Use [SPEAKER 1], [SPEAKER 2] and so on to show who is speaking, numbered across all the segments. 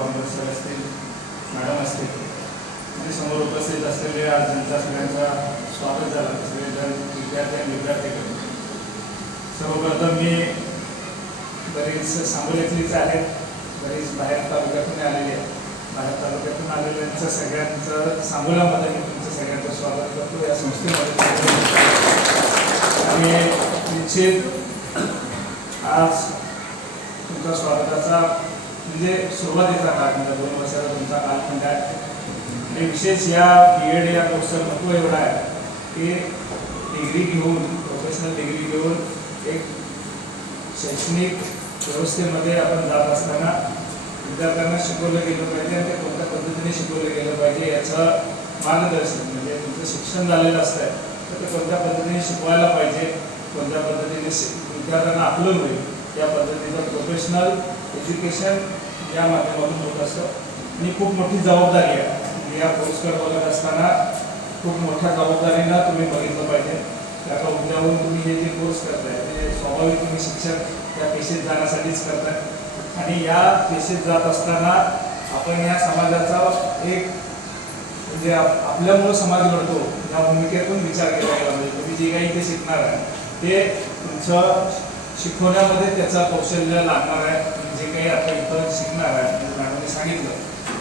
[SPEAKER 1] आमदार सर असतील मॅडम असतील आणि समोर उपस्थित असलेले आज जनता सगळ्यांचा स्वागत झालं. सगळेजण विद्यार्थी आणि विद्यार्थीकडे सर्वप्रथम मी बरीच सांगोल्यातलीच आहेत बरीच बाहेर तालुक्यातून आलेली आहेत. बाहेर तालुक्यातून आलेल्यांचं सगळ्यांचं सांगोल्यामध्ये मी तुमचं सगळ्यांचं स्वागत करतो. या संस्थेमध्ये आणि निश्चित आज तुमच्या स्वागताचा म्हणजे सुरुवातीचा काळ म्हणजे दोन वर्षाचा तुमचा कालखंड आहे आणि विशेष या बी एड या कोर्सचं महत्त्व एवढं आहे की डिग्री घेऊन प्रोफेशनल डिग्री घेऊन एक शैक्षणिक व्यवस्थेमध्ये आपण जात असताना विद्यार्थ्यांना शिकवलं गेलं पाहिजे आणि ते कोणत्या पद्धतीने शिकवलं गेलं पाहिजे याचं मार्गदर्शन म्हणजे तुमचं शिक्षण झालेलं असतं तर ते कोणत्या पद्धतीने शिकवायला पाहिजे कोणत्या पद्धतीने विद्यार्थ्यांना आपलं होईल या पद्धतीचं प्रोफेशनल एज्युकेशन या माध्यमातून होत असतं. आणि खूप मोठी जबाबदारी आहे. या पुरस्कार बघत असताना खूप मोठ्या जबाबदारीनं तुम्ही बघितलं पाहिजे. त्याचा उद्यावरून तुम्ही हे जे कोर्स करताय ते स्वाभाविक तुम्ही शिक्षक या पेशेत जाण्यासाठीच करताय. आणि या पेशेत जात असताना आपण या समाजाचा एक म्हणजे आपल्यामुळं समाज घडतो या भूमिकेतून विचार केला गेला म्हणजे तुम्ही जे काही इथे शिकणार आहे ते तुमचं शिकवण्यामध्ये त्याचं कौशल्य लागणार आहे. जे काही आता इथं शिकणार आहे म्हणजे मॅडमने सांगितलं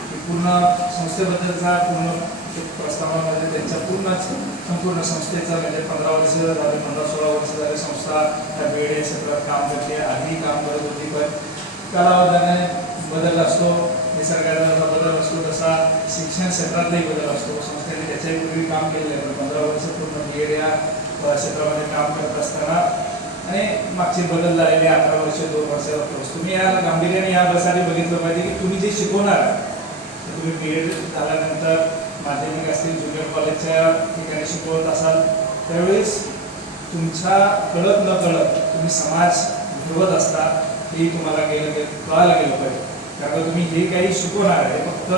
[SPEAKER 1] की पूर्ण संस्थेबद्दलचा पूर्ण प्रस्तावामध्ये प्रस्तावनामध्ये त्यांच्या पूर्णच संपूर्ण संस्थेचा म्हणजे पंधरा वर्ष झाले पंधरा सोळा वर्ष झाले संस्था त्या वेळे क्षेत्रात काम करते आधी काम करत होती पण कालावधाने बदल असतो निसर्गाचा बदल असतो तसा शिक्षण क्षेत्रातही बदल असतो. संस्थेने त्याच्याही पूर्वी काम केलेलं आहे पंधरा वर्ष पूर्ण बी एड या क्षेत्रामध्ये काम करत असताना आणि मागचे बदल झालेले अकरा वर्ष दोन वर्ष तुम्ही या गांभीर्याने या बसाने बघितलं पाहिजे की तुम्ही जे शिकवणार तुम्ही बी एड झाल्यानंतर माध्यमिक असतील ज्युनियर कॉलेजच्या ठिकाणी शिकवत असाल त्यावेळेस तुमच्या कळत न कळत तुम्ही समाज घडवत असता हे तुम्हाला गेलं गे कळायला गेलं पाहिजे. कारण तुम्ही हे काही शिकवणार आहे फक्त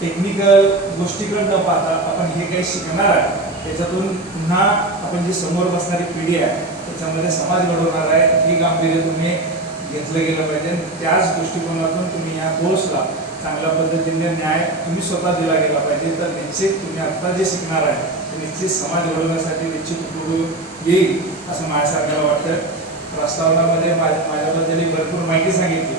[SPEAKER 1] टेक्निकल गोष्टीकडे न पाहता आपण हे काही शिकणार आहे त्याच्यातून पुन्हा आपण जी समोर बसणारी पिढी आहे त्याच्यामध्ये समाज घडवणार आहे ही गांभीर्य तुम्ही घेतलं गेलं पाहिजे. त्याच दृष्टिकोनातून तुम्ही या कोर्सला चांगल्या पद्धतीने न्याय तुम्ही स्वतः दिला गेला पाहिजे. तर निश्चित तुम्ही आत्ता जे शिकणार आहे ते निश्चित समाज घडवण्यासाठी निश्चित उपयोगी येईल असं माझ्यासारख्याला वाटतं प्रस्तावनामध्ये माझ्या माझ्याबद्दल भरपूर माहिती सांगितली.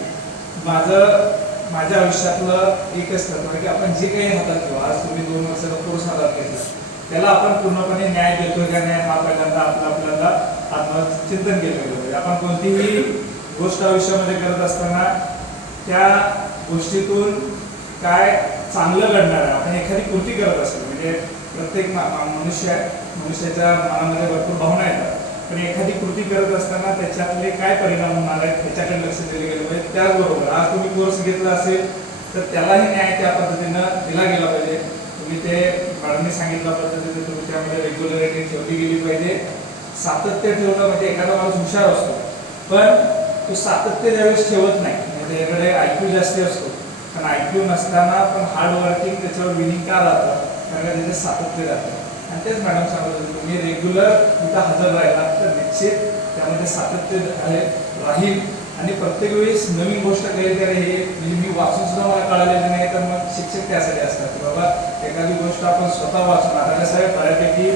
[SPEAKER 1] माझं माझ्या आयुष्यातलं एकच तत्व आहे की आपण जे काही हातात घेऊ आज तुम्ही दोन वर्षाचा कोर्स हातात घेतला. त्याला आपण पूर्णपणे न्याय देतोय का न्याय हा पहिल्यांदा आपला आपल्याला आत्मचिंतन केलं पाहिजे आपण कोणतीही गोष्ट आयुष्यामध्ये करत असताना त्या गोष्टीतून काय चांगलं घडणार आहे? आपण एखादी कृती करत असेल म्हणजे प्रत्येक मनुष्य आहे मनुष्याच्या मनामध्ये भरपूर भावना येतात. पण एखादी कृती करत असताना त्याच्यातले काय परिणाम होणार आहेत त्याच्याकडे लक्ष दिले गेलं पाहिजे. त्याचबरोबर आज तुम्ही कोर्स घेतला असेल तर त्यालाही न्याय त्या पद्धतीनं दिला गेला पाहिजे. तुम्ही ते सरांनी सांगितल्या पद्धतीने तुम्ही त्यामध्ये रेग्युलरिटी ठेवली गेली पाहिजे. सातत्य ठेवणं म्हणजे एखादा माणूस हुशार असतो पण तो सातत्य ज्यावेळेस ठेवत नाही म्हणजे त्याच्याकडे आयक्यू जास्ती असतो पण आयक्यू नसताना पण हार्ड वर्किंग त्याच्यावर विनिंग का राहतं? कारण का त्याचे सातत्य राहतं. आणि तेच मॅडम सांगत होते तुम्ही रेग्युलर तिथं हजर राहिला तर निश्चित त्यामध्ये सातत्य राहील. आणि प्रत्येक वेळेस नवीन गोष्ट काही तर हे म्हणजे मी वाचून सुद्धा मला कळालेलं नाही तर मग शिक्षक त्यासाठी असतात की बाबा एखादी गोष्ट आपण स्वतः वाचून आता कसं आहे बऱ्यापैकी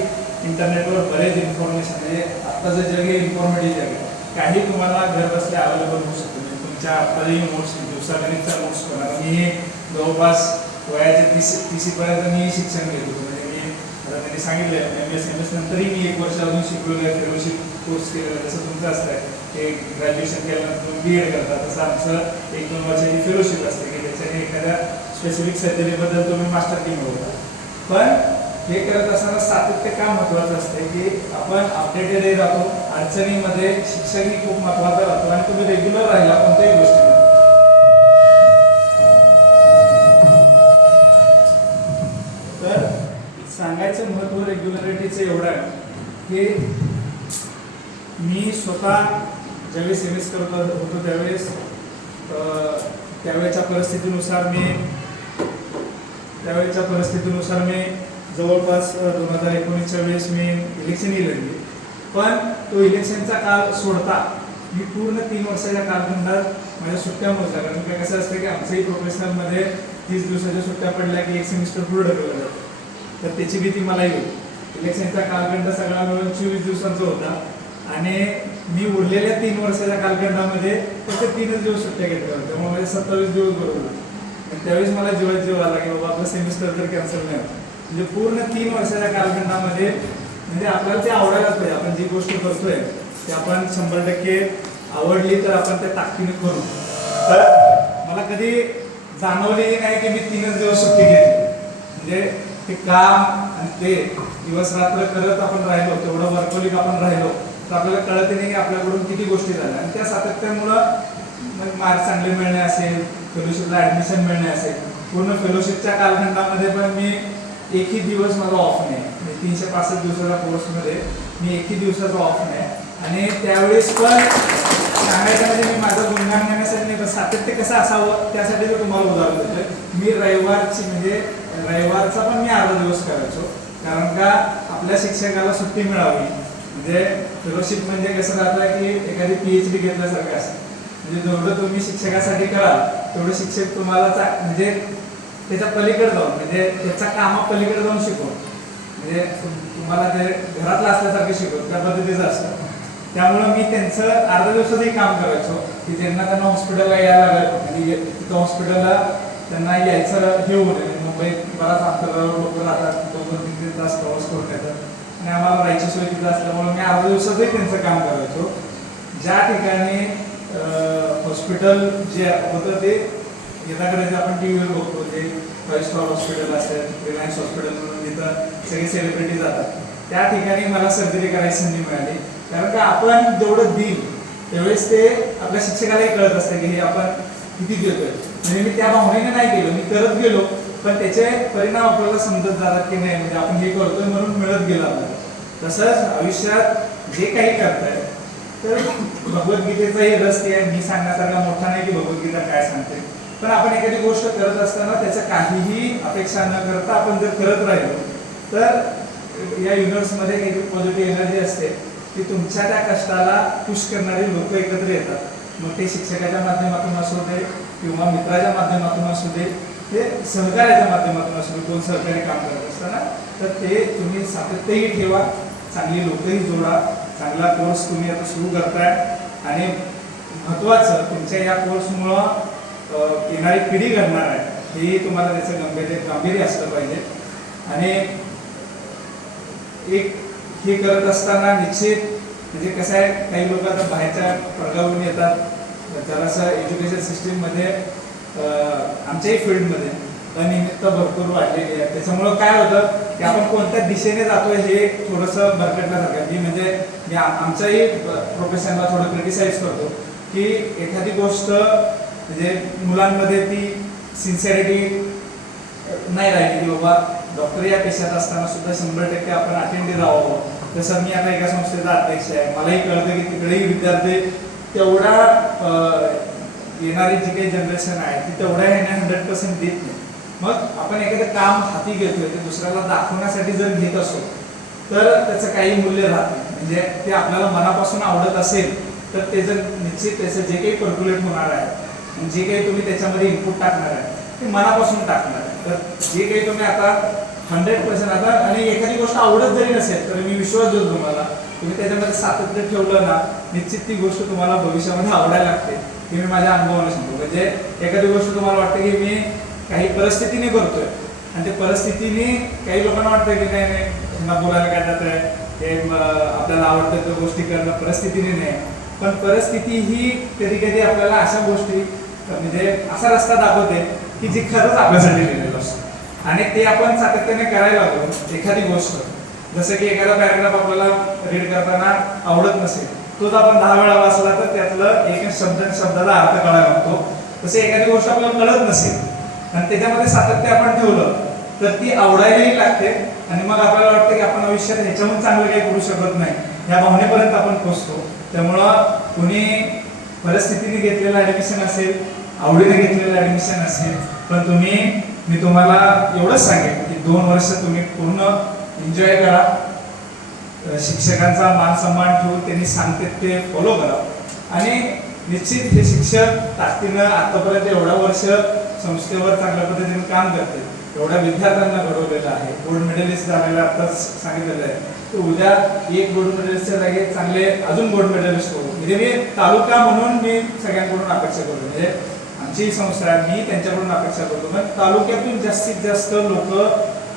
[SPEAKER 1] इंटरनेटवर बरेच इन्फॉर्मेशन म्हणजे आत्ताचं जग हे इन्फॉर्मेटिव्ह जग आहे. काही तुम्हाला घर बसल्या अवेलेबल होऊ शकतो. म्हणजे तुमच्या आत्ताही नोट्स दिवसागणितचा नोट्स पण मी जवळपास वयाच्या तीस तीसीपर्यंत मी शिक्षण घेत होतो म्हणजे मी आता त्यांनी सांगितलं एम एस एम एस नंतरही मी एक वर्ष अजून शिकलेलो आहे फेलोशिप कोर्स केलेला जसं तुमचं असतं ते ग्रॅज्युएशन केल्यानंतर तुम्ही बी एड करता. तसं आमचं एक दोन वर्षाची फेलोशिप असते की त्याच्याने एखाद्या स्पेसिफिक सर्जरीबद्दल तुम्ही मास्टर टीम होता. पण हे करत असताना सातत्य का महत्वाचं असते की आपण अपडेटेडही राहतो अडचणीमध्ये शिक्षणही खूप महत्वाचं राहतो आणि तुम्ही रेग्युलर राहिला कोणत्याही गोष्टीमध्ये तर सांगायचं महत्त्व रेग्युलरिटीचं एवढं आहे. की मी स्वतः ज्यावेळेस एम एस करत होतो त्यावेळेस त्यावेळेच्या परिस्थितीनुसार मी त्यावेळेच्या परिस्थितीनुसार मी जवळपास दोन हजार एकोणीसच्या वेळेस मी इलेक्शनही लढली पण तो इलेक्शनचा काळ सोडता मी पूर्ण तीन वर्षाच्या कालखंडात माझ्या सुट्ट्या मोजल्या. कारण काय कसं असतं की आमचंही प्रोफेशनलमध्ये तीस दिवसाच्या सुट्ट्या पडल्या की एक सेमिस्टर पुढे ढकललं जातं. तर त्याची भीती मलाही येईल इलेक्शनचा कालखंड सगळा मिळून चोवीस दिवसांचा होता. आणि मी उरलेल्या तीन वर्षाच्या कालखंडामध्ये फक्त तीनच दिवस सुट्ट्या घेतल्या होत्या. त्यामुळे माझे सत्तावीस दिवस बरोबर आणि त्यावेळेस मला जीवात जीव आला की बाबा आपलं सेमिस्टर तर कॅन्सल नाही होतं. म्हणजे पूर्ण तीन वर्षाच्या कालखंडामध्ये म्हणजे आपल्याला ते आवडायलाच पाहिजे. आपण जी गोष्ट करतोय ते आपण शंभर टक्के आवडली तर आपण त्या ताकदीने करू. तर मला कधी जाणवलेली नाही की मी तीनच दिवस सुट्टी घेतली. म्हणजे ते काम आणि ते दिवस रात्र करत आपण राहिलो तेवढं वर्कोलिक आपण राहिलो तर आपल्याला कळत नाही की आपल्याकडून किती गोष्टी झाल्या. आणि त्या सातत्यामुळं मग मार्क चांगले मिळणे असेल फेलोशिपला ऍडमिशन मिळणे असेल. पूर्ण फेलोशिपच्या कालखंडामध्ये पण मी एकही दिवस माझा ऑफ नाही. म्हणजे तीनशे पासष्ट दिवसाच्या कोर्समध्ये मी एकही दिवसाचा ऑफ नाही. आणि त्यावेळेस पण सांगायचं म्हणजे मी माझं गुणगान घेण्यासाठी नाही पण सातत्य कसं असावं त्यासाठी मी तुम्हाला उदाहरण देतोय. मी रविवारची म्हणजे रविवारचा पण मी अर्धा दिवस करायचो. कारण का आपल्या शिक्षकाला सुट्टी मिळावी. म्हणजे फेलोशिप म्हणजे कसं राहतं की एखादी पीएच डी घेतल्यासारखं असतं. म्हणजे जेवढं तुम्ही शिक्षकासाठी कराल तेवढं शिक्षक तुम्हाला चा- म्हणजे त्याच्या पलीकडे जाऊन म्हणजे त्याच्या कामा पलीकडे जाऊन शिकवून म्हणजे तुम्हाला ते घरातलं असल्यासारखं शिकवत त्या पद्धतीचं असतं. त्यामुळं मी त्यांचं अर्ध्या दिवसातही काम करायचो की ज्यांना त्यांना हॉस्पिटलला यायला लागलं म्हणजे तिथं हॉस्पिटलला त्यांना यायचं हे होऊ नये. मुंबईत बराच अंतरावर लोक राहतात. दोन दोन तीन तीन तास प्रवास करून येतात. आणि आम्हाला राहायची सोय तिथं असल्यामुळे मी अर्ध्या दिवसातही त्यांचं काम करायचो. ज्या ठिकाणी हॉस्पिटल जे होतं ते येताकडे जे आपण टी व्हीवर बघतो जे फाईव्ह स्टार हॉस्पिटल असेल रिलायन्स हॉस्पिटल म्हणून जिथं सगळे सेलिब्रिटी जातात. त्या ठिकाणी मला सर्जरी करायची संधी मिळाली. कारण का आपण जेवढं देईल त्यावेळेस ते आपल्या शिक्षकालाही कळत असतं की हे आपण किती देतोय. म्हणजे मी त्या भावनेने नाही गेलो मी करत गेलो. पण त्याचे परिणाम आपल्याला समजत जातात की नाही म्हणजे आपण हे करतोय म्हणून मिळत गेला तसंच आयुष्यात जे काही करताय तर भगवद्गीतेचाही रस ते आहे मी सांगण्यासारखा मोठा नाही की भगवद्गीता काय सांगते. पण आपण एखादी गोष्ट करत असताना त्याचं काहीही अपेक्षा न करता आपण जर करत राहिलो तर या युनिव्हर्समध्ये एक पॉझिटिव्ह एनर्जी असते. की तुमच्या त्या कष्टाला पुश करणारे लोक एकत्र येतात. मग ते शिक्षकाच्या माध्यमातून असू दे किंवा मित्राच्या माध्यमातून असू दे ते सहकार्याच्या माध्यमातून असं दोन कोण सहकारी काम करत असताना तर ते तुम्ही सातत्यही ठेवा चांगली लोकही जोडा चांगला कोर्स तुम्ही आता सुरू करताय. आणि महत्त्वाचं तुमच्या या कोर्समुळं येणारी पिढी घडणार आहे हे तुम्हाला त्याचं गंभीर गांभीर्य असलं पाहिजे. आणि एक हे करत असताना निश्चित म्हणजे कसं आहे काही लोक आता बाहेरच्या वर्गावरून येतात जरासं एज्युकेशन सिस्टीममध्ये आमच्याही फील्डमध्ये अनियमित भरपूर वाढलेली आहे. त्याच्यामुळं काय होतं की आपण कोणत्या दिशेने जातोय हे थोडंसं भरकटल्यासारखं मी म्हणजे मी आमच्याही प्रोफेशनला थोडं क्रिटिसाइज करतो की एखादी गोष्ट म्हणजे मुलांमध्ये ती सिन्सिअरिटी नाही राहिली की बाबा डॉक्टर या पेशात असताना सुद्धा शंभर टक्के आपण अटेंडी राहावं. तसं मी आता एका संस्थेचा अध्यक्ष आहे. मलाही कळतं की तिकडेही विद्यार्थी तेवढा येणारी जी काही जनरेशन आहे ती तेवढ्या ह्याने हंड्रेड पर्सेंट देत नाही. मग आपण एखादं काम हाती घेतोय ते दुसऱ्याला दाखवण्यासाठी जर घेत असो तर त्याचं काही मूल्य राहत नाही. म्हणजे ते आपल्याला मनापासून आवडत असेल तर ते जर निश्चित त्याचं जे काही पर्क्युलेट होणार आहे जे काही तुम्ही त्याच्यामध्ये इनपुट टाकणार आहे ते मनापासून टाकणार आहे. तर जे काही तुम्ही आता हंड्रेड पर्सेंट आता आणि एखादी गोष्ट आवडत जरी नसेल तर मी विश्वास देतो तुम्हाला तुम्ही त्याच्यामध्ये सातत्य ठेवलं ना निश्चित ती गोष्ट तुम्हाला भविष्यामध्ये आवडायला लागते हे मी माझ्या अनुभवाने सांगतो. म्हणजे एखादी गोष्ट तुम्हाला वाटते की मी काही परिस्थितीने करतोय आणि ते परिस्थितीने काही लोकांना वाटतं की नाही नाही बोलायला काय आहे हे आपल्याला आवडतं त्या गोष्टी करणं परिस्थितीने नाही. पण परिस्थिती ही कधी कधी आपल्याला अशा गोष्टी म्हणजे असा रस्ता दाखवते की जी खरंच आपल्यासाठी लिहिलेलं असतं. आणि ते आपण सातत्याने करायला लागलो एखादी गोष्ट. जसं की एखादा पॅराग्राफ आपल्याला रीड करताना आवडत नसेल तोच आपण दहा वेळा वाचला तर त्यातलं एक शब्द शब्दाचा अर्थ कळायला लागतो. तसे एखादी गोष्ट आपल्याला कळत नसेल आणि त्याच्यामध्ये सातत्य आपण ठेवलं तर ती आवडायलाही लागते आणि मग आपल्याला वाटतं की आपण आयुष्यात ह्याच्याहून चांगलं काही करू शकत नाही. ह्या भावनेपर्यंत आपण पोचतो त्यामुळं कुणी परिस्थितीने घेतलेलं ऍडमिशन असेल आवडीने घेतलेलं ऍडमिशन असेल पण तुम्ही मी तुम्हाला एवढंच सांगेन की दोन वर्ष तुम्ही पूर्ण एन्जॉय करा. शिक्षकांचा मान सन्मान ठेवून त्यांनी सांगते ते फॉलो करा आणि निश्चित हे शिक्षक ताकदीनं आतापर्यंत एवढा वर्ष संस्थेवर चांगल्या पद्धतीने काम करते एवढ्या विद्यार्थ्यांना घडवलेलं आहे. गोल्ड मेडलिस्ट झालेलं आताच सांगितलेलं आहे. तर उद्या एक गोल्ड मेडलिस्टच्या जागी चांगले अजून गोल्ड मेडलिस्ट करू म्हणजे मी तालुका म्हणून मी सगळ्यांकडून अपेक्षा करतो. म्हणजे आमची संस्था आहे मी त्यांच्याकडून अपेक्षा करतो. पण तालुक्यातून जास्तीत जास्त लोक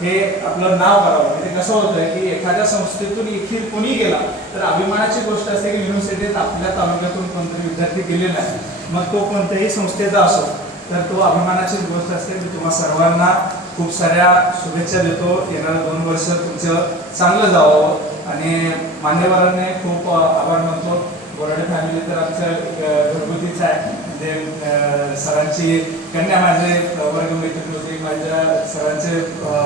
[SPEAKER 1] हे आपलं नाव करावं. म्हणजे कसं होतं की एखाद्या संस्थेतून येथील कोणी गेला तर अभिमानाची गोष्ट असते की युनिव्हर्सिटीत आपल्या तालुक्यातून कोणतरी विद्यार्थी गेलेला आहे. मग तो कोणत्याही संस्थेचा असो तर तो अभिमानाची गोष्ट असते. मी तुम्हा सर्वांना खूप साऱ्या शुभेच्छा देतो. येणारं दोन वर्ष तुमचं चांगलं जावं. आणि मान्यवरांनी खूप आभार मानतो. बोराडे फॅमिली तर आमच्या घरगुतीचं घरगुतीच आहे. म्हणजे सरांची कन्या माझे वर्गमित्र होते. माझ्या सरांचे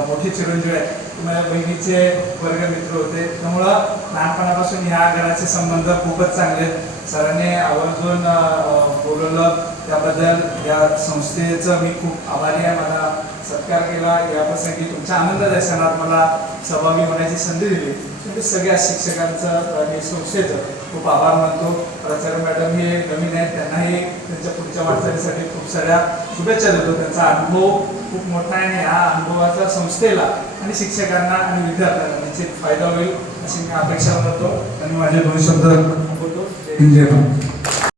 [SPEAKER 1] मोठे चिरंजीव आहे. माझ्या बहिणीचे वर्गमित्र होते. त्यामुळं लहानपणापासून ह्या घराचे संबंध खूपच चांगले आहेत. सरांनी आवर्जून बोलवलं. त्याबद्दल या संस्थेचं मी खूप आभारी आहे. मला सत्कार केला. याप्रसंगी तुमच्या आनंद दर्शनात मला सहभागी होण्याची संधी दिली. तुम्ही सगळ्या शिक्षकांचं आणि संस्थेचं खूप आभार मानतो. प्राचार्य मॅडम हे नवीन आहेत त्यांनाही त्यांच्या पुढच्या वाटचालीसाठी खूप साऱ्या शुभेच्छा देतो. त्यांचा अनुभव खूप मोठा आहे आणि या अनुभवाचा संस्थेला आणि शिक्षकांना आणि विद्यार्थ्यांना निश्चित फायदा होईल अशी मी अपेक्षा करतो आणि माझे दोन शब्द जय